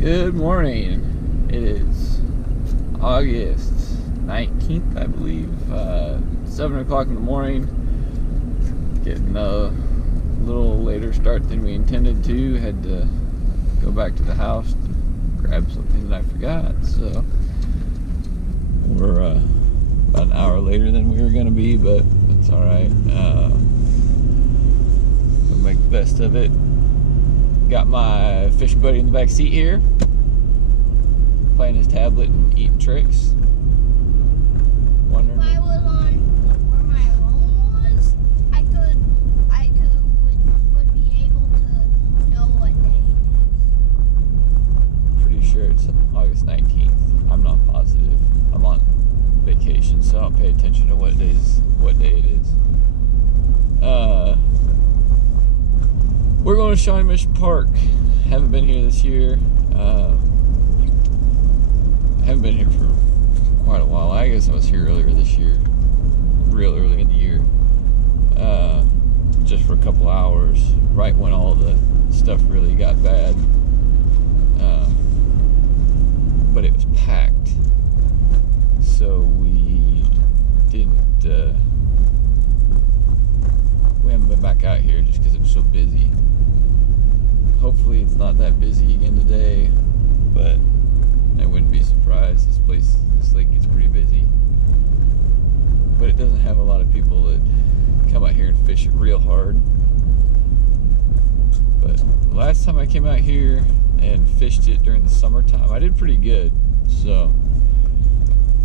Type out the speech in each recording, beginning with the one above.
Good morning. It is August 19th, I believe, 7 o'clock in the morning. Getting a little later start than we intended to. Had to go back to the house to grab something that I forgot, so we're about an hour later than we were going to be, but it's alright. We'll make the best of it. Got my fishing buddy in the back seat here, playing his tablet and eating tricks. Wondering if I was on where my home was, I would be able to know what day it is. Pretty sure it's August 19th. I'm not positive. I'm on vacation, so I don't pay attention to what day it is. We're going to Shawnee Mission Park. Haven't been here this year. Haven't been here for quite a while. I guess I was here earlier this year, real early in the year, just for a couple hours, right when all the stuff really got bad. But it was packed, so we haven't been back out here just because it was so busy. Hopefully it's not that busy again today, but I wouldn't be surprised. This lake gets pretty busy, but it doesn't have a lot of people that come out here and fish it real hard. But the last time I came out here and fished it during the summertime, I did pretty good, so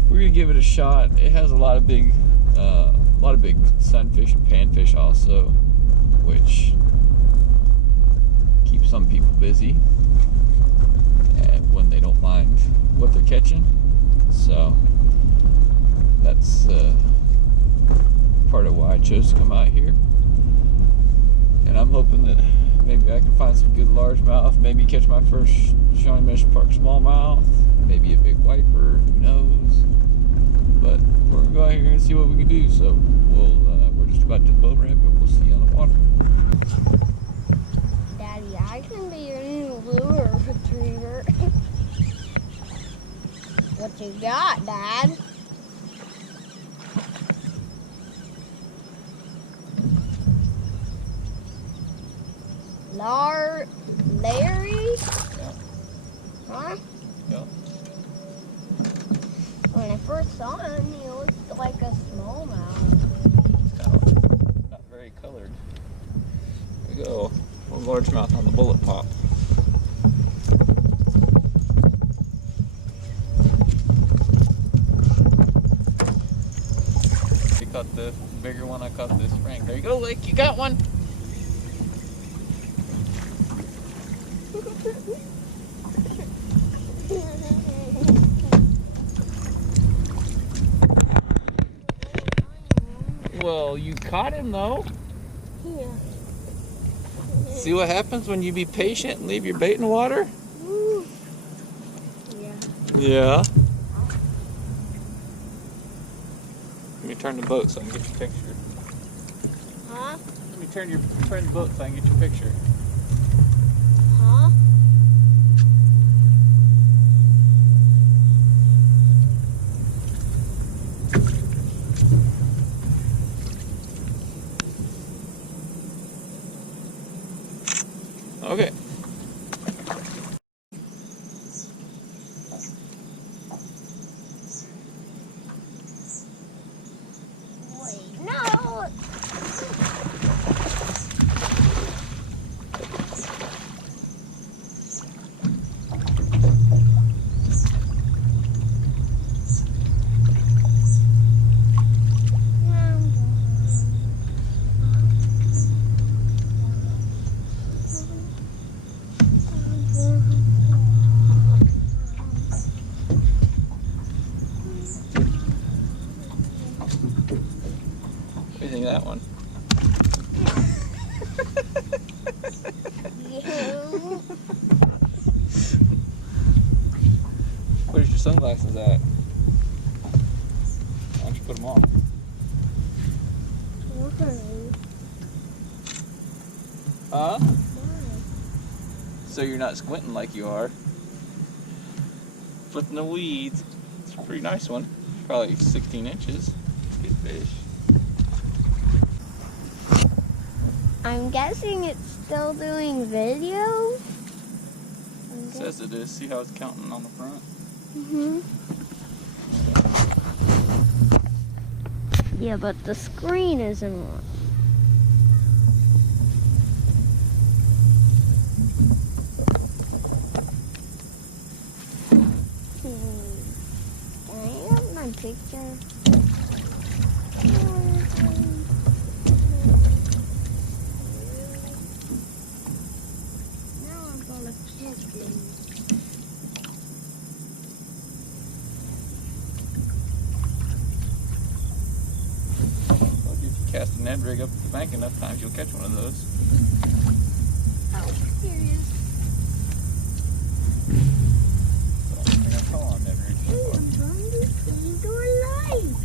we're gonna give it a shot. It has a lot of big sunfish and panfish also, which keeps some people busy, and when they don't mind what they're catching. So that's part of why I chose to come out here. And I'm hoping that maybe I can find some good largemouth, maybe catch my first Shawnee Mission Park smallmouth, maybe a big wiper, who knows. But we're gonna go out here and see what we can do. So we're just about to the boat ramp, and we'll see you on the water. Daddy, I can be your new lure retriever. What you got, Dad? Larry? Yeah. Huh? Yeah. When I first saw him, he looked like a smallmouth. Not very colored. There we go. A little largemouth on the bullet pop. You caught the bigger one. I caught this spring. There you go, Lake. You got one. Well, you caught him though. Yeah. See what happens when you be patient and leave your bait in the water? Ooh. Yeah. Yeah. Let me turn the boat so I can get your picture. Huh? Let me turn the boat so I can get your picture. Huh? Okay. Wait, no! What do you think of that one? Where's your sunglasses at? Why don't you put them on? Okay. Huh? So you're not squinting like you are. foot in the weeds. It's a pretty nice one. Probably 16 inches. Good fish. I'm guessing it's still doing video. It says it is. See how it's counting on the front? Yeah, but the screen isn't on. Can I have my picture? Now I'm gonna catch them. Well, if you cast a Ned rig up the bank enough times, you'll catch one of those. Oh, here he is. So I'm gonna call on Ned rig. Hey, I'm trying to save your life.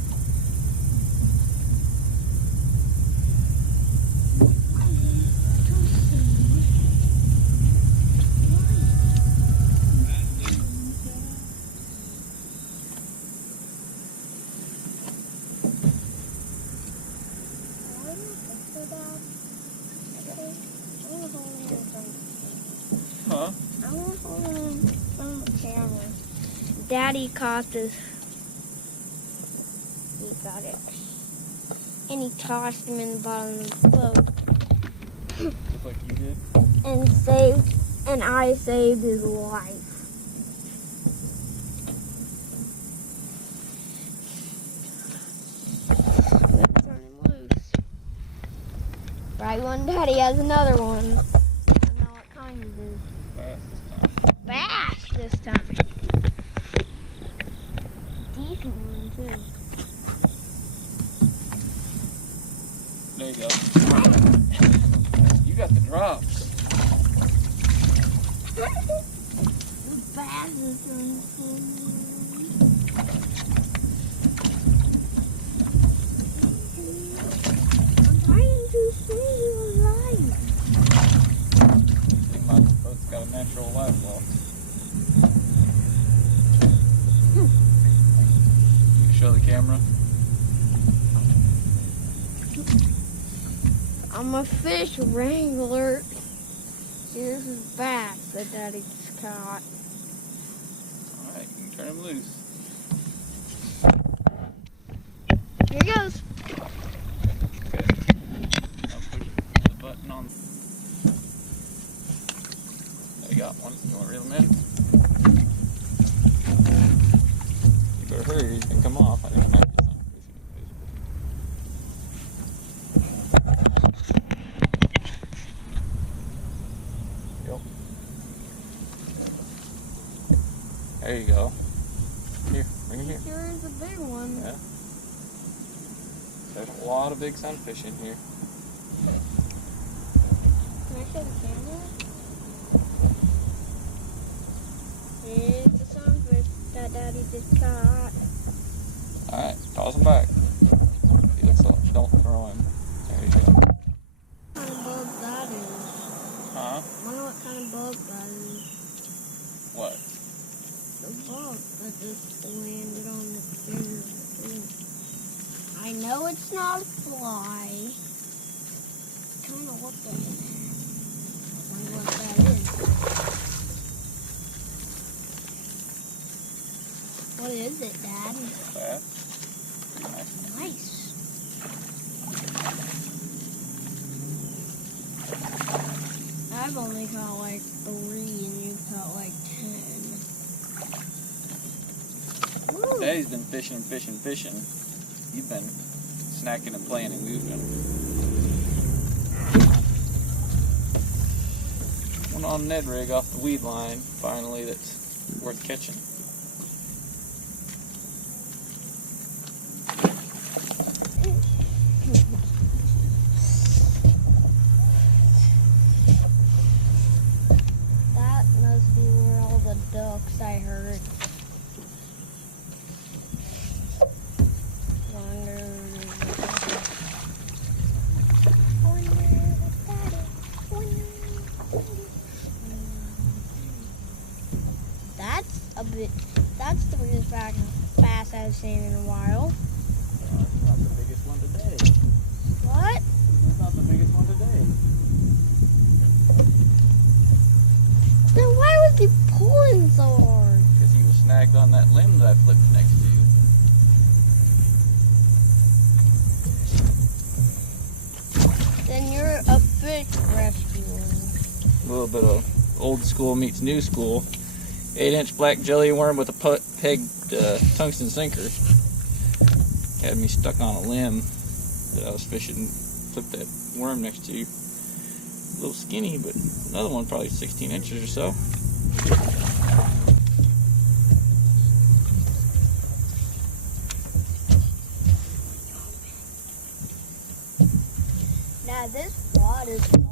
Huh? I want to hold him from the camera. Daddy caught this. He got it. And he tossed him in the bottom of the boat. Just like you did? And I saved his life. Let's turn him loose. Right one, Daddy has another one. I don't know what kind it is. Bass this time. Decent one too. There you go. You got the drops. The bass is on I'm trying to save your life. My boat's got a natural life loss. You can show the camera. I'm a fish wrangler. Here's his bass that Daddy just caught. Alright, you can turn him loose. Here he goes. Okay. I'll push the button on. There you got one. You want to reel him in? You better hurry. You can come off. I think it might be something. There you go. Here, bring him here. Here is a big one. Yeah. There's a lot of big sunfish in here. Can I show the camera? Here's the sunfish that Daddy just caught. Alright, toss him back. He looks like, don't throw him. There you go. What kind of bug that is? Huh? I wonder what kind of bug that is. What? The bug that just landed on the bigger thing. I know it's not a fly. Kind of look at it. I wonder what that is. What is it, Dad? Bass. Pretty nice. Nice. I've only caught like 3 and you caught like 10. Woo. Daddy's been fishing. You've been snacking and playing and moving. One on Ned rig off the weed line, finally, that's worth catching. That must be where all the ducks I heard. That's a bit That's the biggest bass I've seen in a while. It's not the biggest one today. What? It's not the biggest one today. Then why was he pulling so hard? Because he was snagged on that limb that I flipped next to you. Then you're a fish rescuer. A little bit of old school meets new school. 8-inch black jelly worm with a pegged tungsten sinker. Had me stuck on a limb that I was fishing. Flipped that worm next to you. A little skinny, but another one probably 16 inches or so. Now this rod is all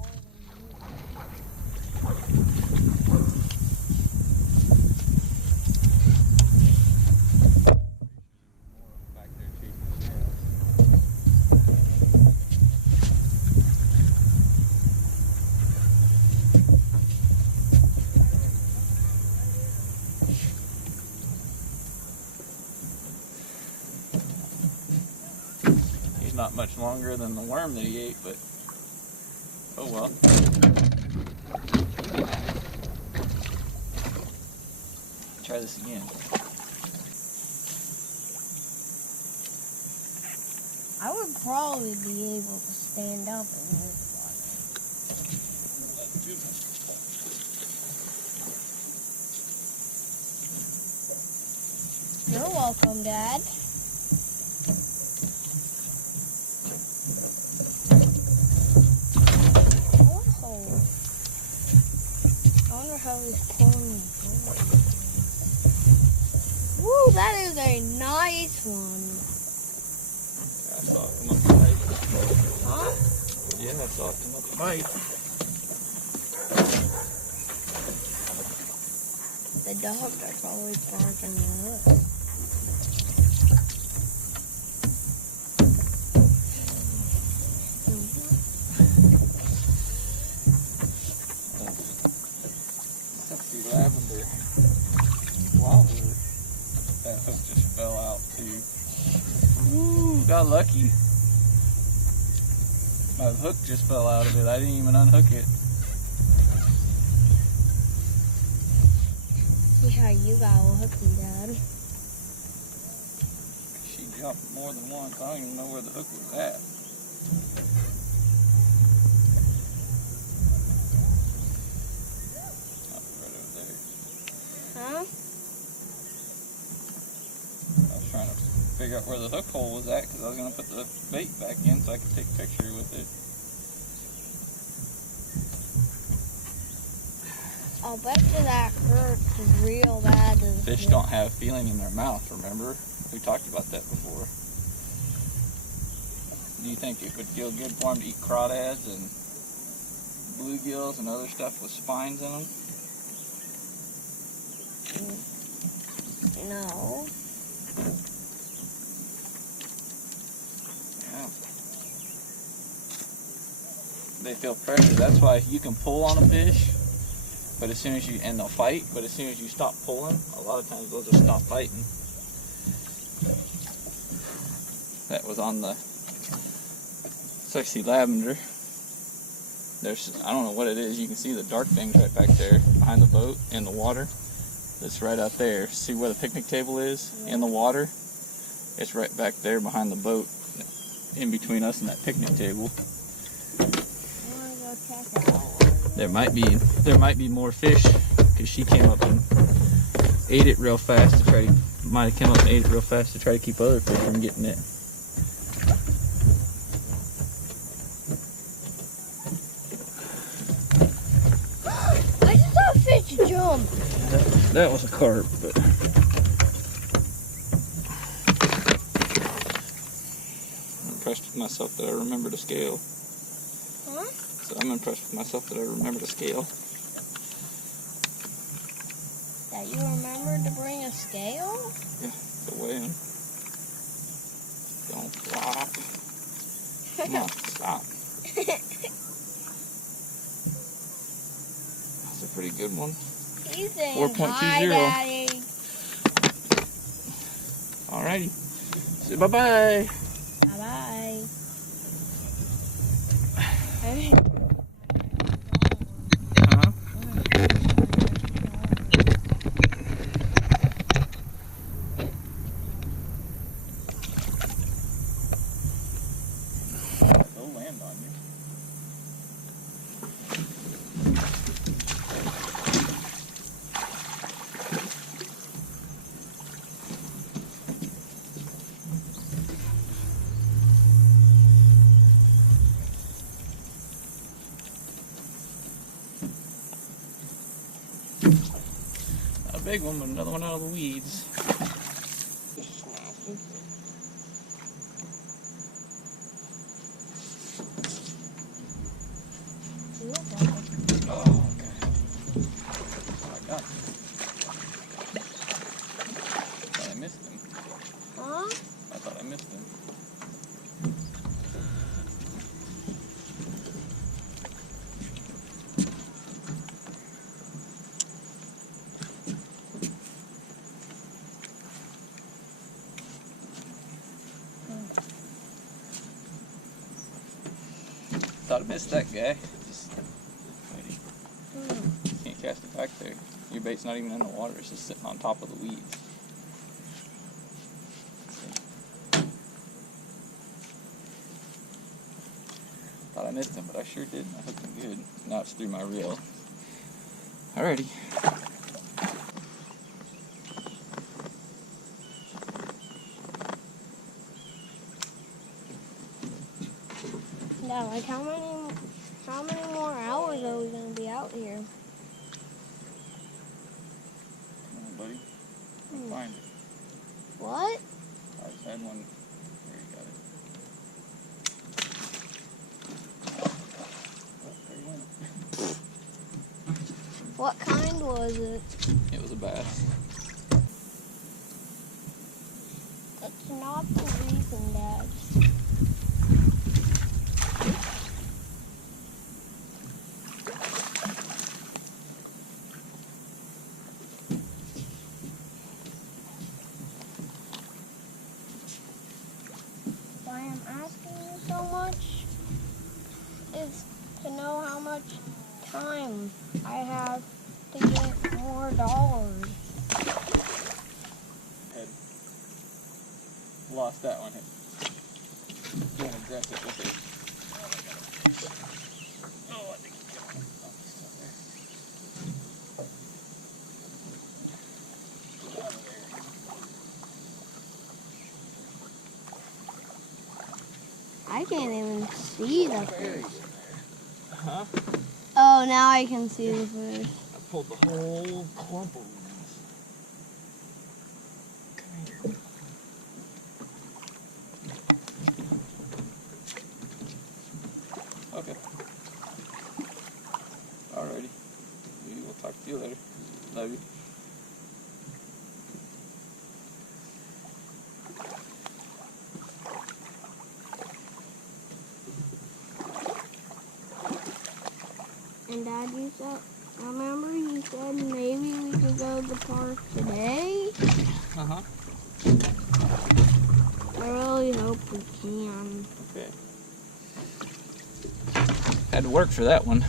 Not much longer than the worm that he ate, but oh well. Try this again. I would probably be able to stand up in this water. You're welcome, Dad. How he's pulling. Woo, that is a nice one. I saw it come up the bite. Huh? Yeah, I saw it come up the bite. The dogs are probably barking the hook. Lavender wobbler. That hook just fell out too. Ooh, got lucky. My hook just fell out of it. I didn't even unhook it. See how you got a hooky, Dad. She jumped more than once. I don't even know where the hook was at. Huh? I was trying to figure out where the hook hole was at because I was going to put the bait back in so I could take a picture with it. I'll bet you that hurts real bad. Fish don't have feeling in their mouth, remember? We talked about that before. Do you think it would feel good for them to eat crawdads and bluegills and other stuff with spines in them? No. Yeah. They feel pressure. That's why you can pull on a fish, but as soon as you, and they'll fight, but as soon as you stop pulling, a lot of times they'll just stop fighting. That was on the sexy lavender. There's, I don't know what it is. You can see the dark things right back there behind the boat in the water. It's right out there. See where the picnic table is in the water? It's right back there behind the boat, in between us and that picnic table. There might be more fish because she came up and ate it real fast to try to. Might have come up and ate it real fast to try to keep other fish from getting it. I just saw a fish jump. That was a carp, but I'm impressed with myself that I remembered a scale. Huh? So I'm impressed with myself that I remembered a scale. That you remembered to bring a scale? Yeah, the weighing. Don't flop. Come on, stop. That's a pretty good one. He's saying 4.20. hi, Daddy. Alrighty. Say bye-bye. Bye-bye. Hey. Huh? They'll land on you. Not a big one, but another one out of the weeds. Oh, God. Oh, my God. I thought I missed him. Huh? I thought I missed him. Thought I missed that guy. Just, can't cast it back there. Your bait's not even in the water, it's just sitting on top of the weeds. Thought I missed him, but I sure didn't. I hooked him good. Now it's through my reel. Alrighty. Yeah, like how many more hours are we gonna be out here? Come on, buddy. I'll find it. What? I just had one. There, you got it. Oh, there you went. What kind was it? It was a bass. That's not the reason, Dad. Why I'm asking you so much is to know how much time I have to get more dollars. Head. Lost that one. Doing aggressive with it. Oh, I think he got it. Oh, he's still there. Get out of there. I can't even see the fish. Huh? Oh, now I can see the fish. I pulled the whole clump of weeds. Come here. Okay. Alrighty. We will talk to you later. Love you. And Dad, you said, remember you said maybe we could go to the park today? Uh-huh. I really hope we can. Okay. Had to work for that one.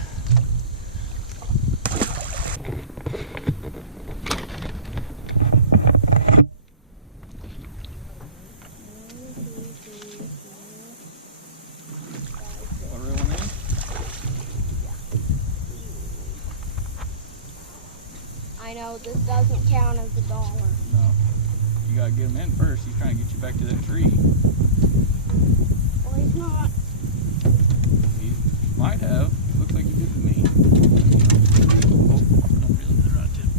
Want to reel them in? I know this doesn't count as $1. No. You gotta get him in first. He's trying to get you back to that tree. Well, he's not. He might have. Looks like he did to me. Oh, don't reel the rod tip.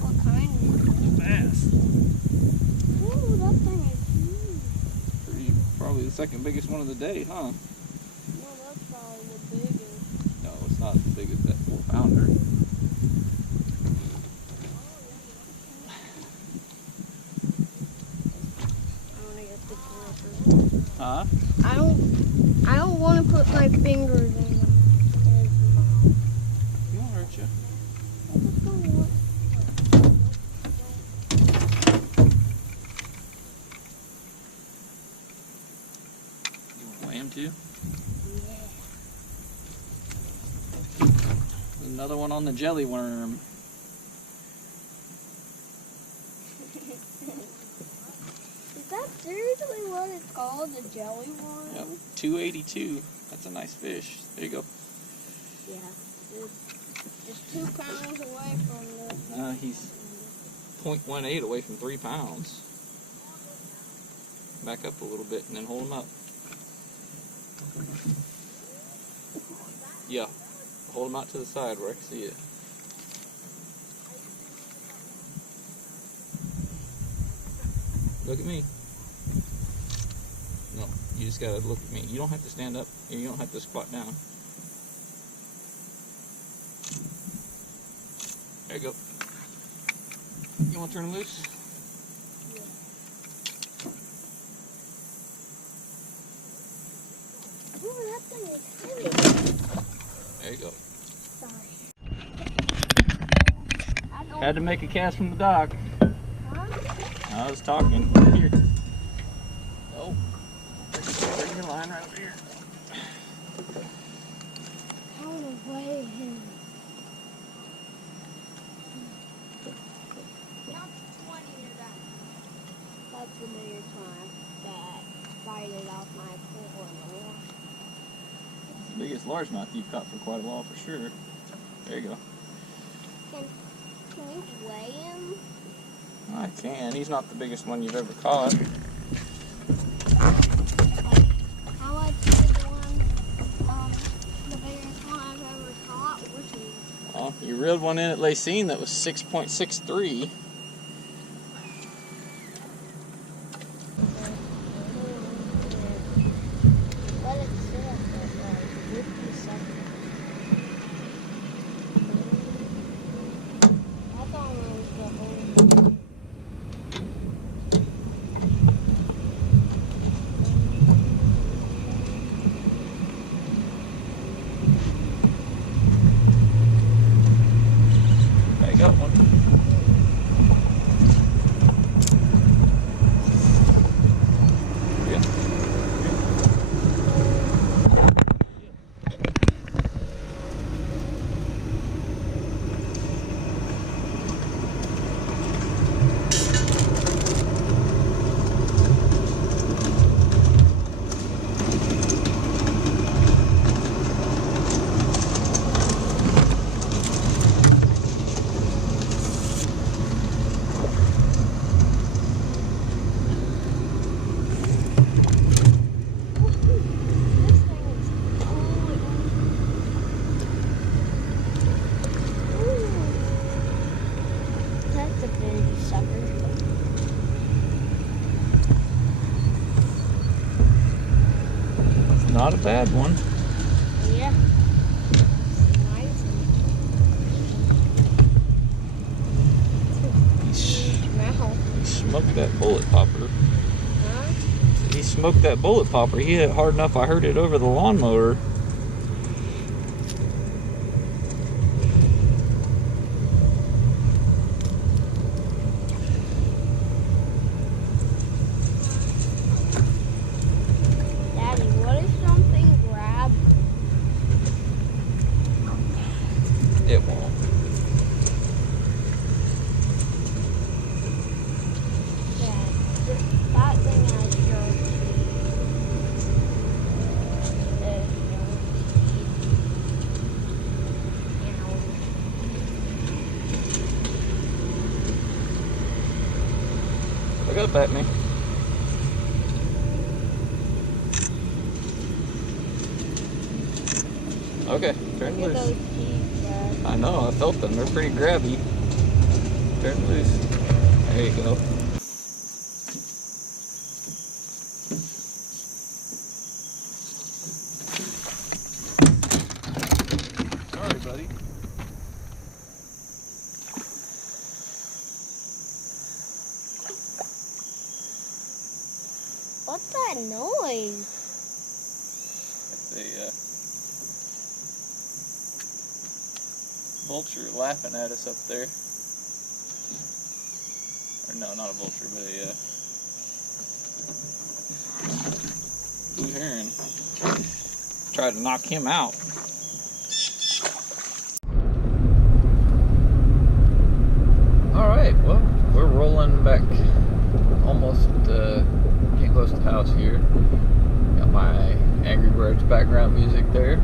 What kind is it? Bass. Ooh, that thing is huge. Pretty, probably the second biggest one of the day, huh? No, that's probably the biggest. No, it's not as big as that 4-pounder. I want to get the clippers. Huh? I don't want to put my fingers in his mouth. He won't hurt you. I just don't want. Another one on the jelly worm. Is that seriously what it's called, a jelly worm? Yep, 282. That's a nice fish. There you go. Yeah, it's 2 pounds away from the... He's 0.18 away from 3 pounds. Back up a little bit and then hold him up. Yeah, hold him out to the side where I can see it. Look at me. No, you just gotta look at me. You don't have to stand up, and you don't have to squat down. There you go. You want to turn him loose? Yeah. Ooh, that thing is heavy. There you go. Sorry. Had to make a cast from the dock. Huh? I was talking. Here. Oh. Bring your line right over here. I want to weigh him. That's the bigger time that bited off my pole in the water. It's the biggest largemouth you've caught for quite a while, for sure. There you go. Can you weigh him? I can. He's not the biggest one you've ever caught. How much is the one, the biggest one I've ever caught? Which is? Well, you reeled one in at Lacine that was 6.63. Let it sit up for like 50 seconds. That's almost the whole. I got one. Yeah. That's a big sucker. It's not a bad one. Yeah. Nice. Huge mouth. He smoked that bullet popper. Huh? He smoked that bullet popper. He hit it hard enough I heard it over the lawnmower. Daddy, what if something grabbed? It won't. Dad, that thing has sharp teeth. Look up at me. Okay, turn Look at those loose. teeth, Dad. I know, I felt them. They're pretty grabby. Turn loose. There you go. Sorry, buddy. What's that noise? It's a vulture laughing at us up there. Or no, not a vulture, but a blue heron. Tried to knock him out. background music there.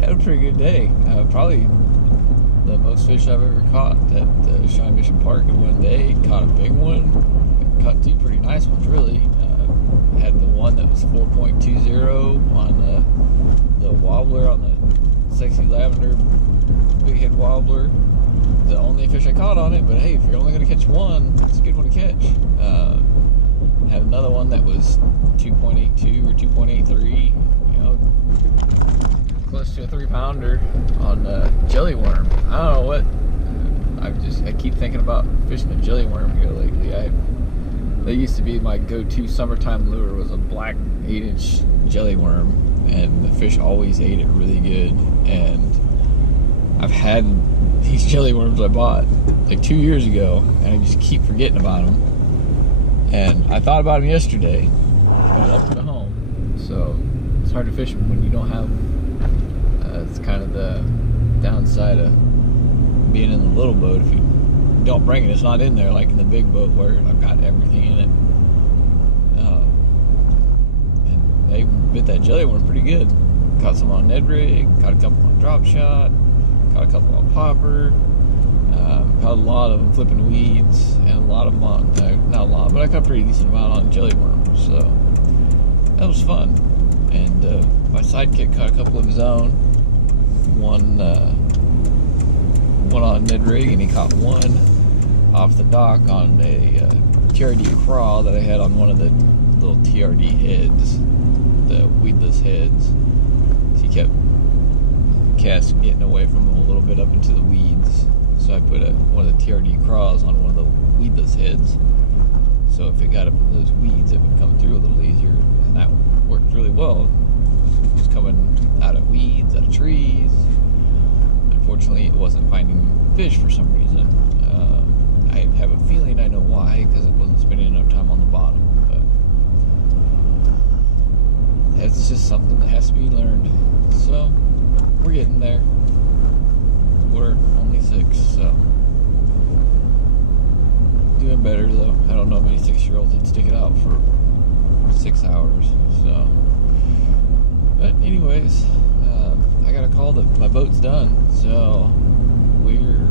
Had a pretty good day. Probably the most fish I've ever caught at Shawnee Mission Park in one day. Caught a big one. Caught two pretty nice ones, really. Had the one that was 4.20 on the wobbler, on the Sexy Lavender big head wobbler. The only fish I caught on it, but hey, if you're only going to catch one, it's a good one to catch. Had another one that was 2.82 or 2.83, you know, close to a 3-pounder on jelly worm. I don't know what, I keep thinking about fishing a jelly worm here lately. That used to be my go-to summertime lure, was a black 8-inch jelly worm, and the fish always ate it really good. And I've had these jelly worms I bought like 2 years ago, and I just keep forgetting about them. And I thought about them yesterday, but I left them at home. So it's hard to fish them when you don't have. It's kind of the downside of being in the little boat. If you don't bring it, it's not in there like in the big boat where I've got everything in it. And they bit that jelly worm pretty good. Caught some on Ned rig, caught a couple on drop shot, caught a couple on popper, caught a lot of them flipping weeds, and a lot of them on, not a lot, but I caught a pretty decent amount on jelly worm, so that was fun. And my sidekick caught a couple of his own, one on Ned rig, and he caught one off the dock on a TRD craw that I had on one of the little TRD heads, the weedless heads. So he kept getting away from them a little bit up into the weeds, so I put one of the TRD craws on one of the weedless heads, so if it got up into those weeds it would come through a little easier, and that worked really well. It was coming out of weeds, out of trees. Unfortunately, it wasn't finding fish for some reason. I have a feeling I know why, because it wasn't spending enough time on the bottom, but that's just something that has to be learned. So we're getting there. We're only 6, so doing better though. I don't know many 6-year-olds that stick it out for 6 hours. So, but anyways, I got a call that my boat's done, so we're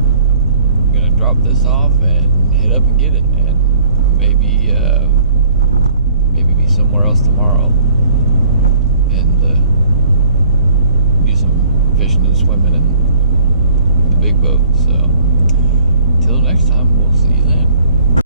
gonna drop this off and head up and get it, and maybe be somewhere else tomorrow and do some fishing and swimming in the big boat. So till next time, we'll see you then.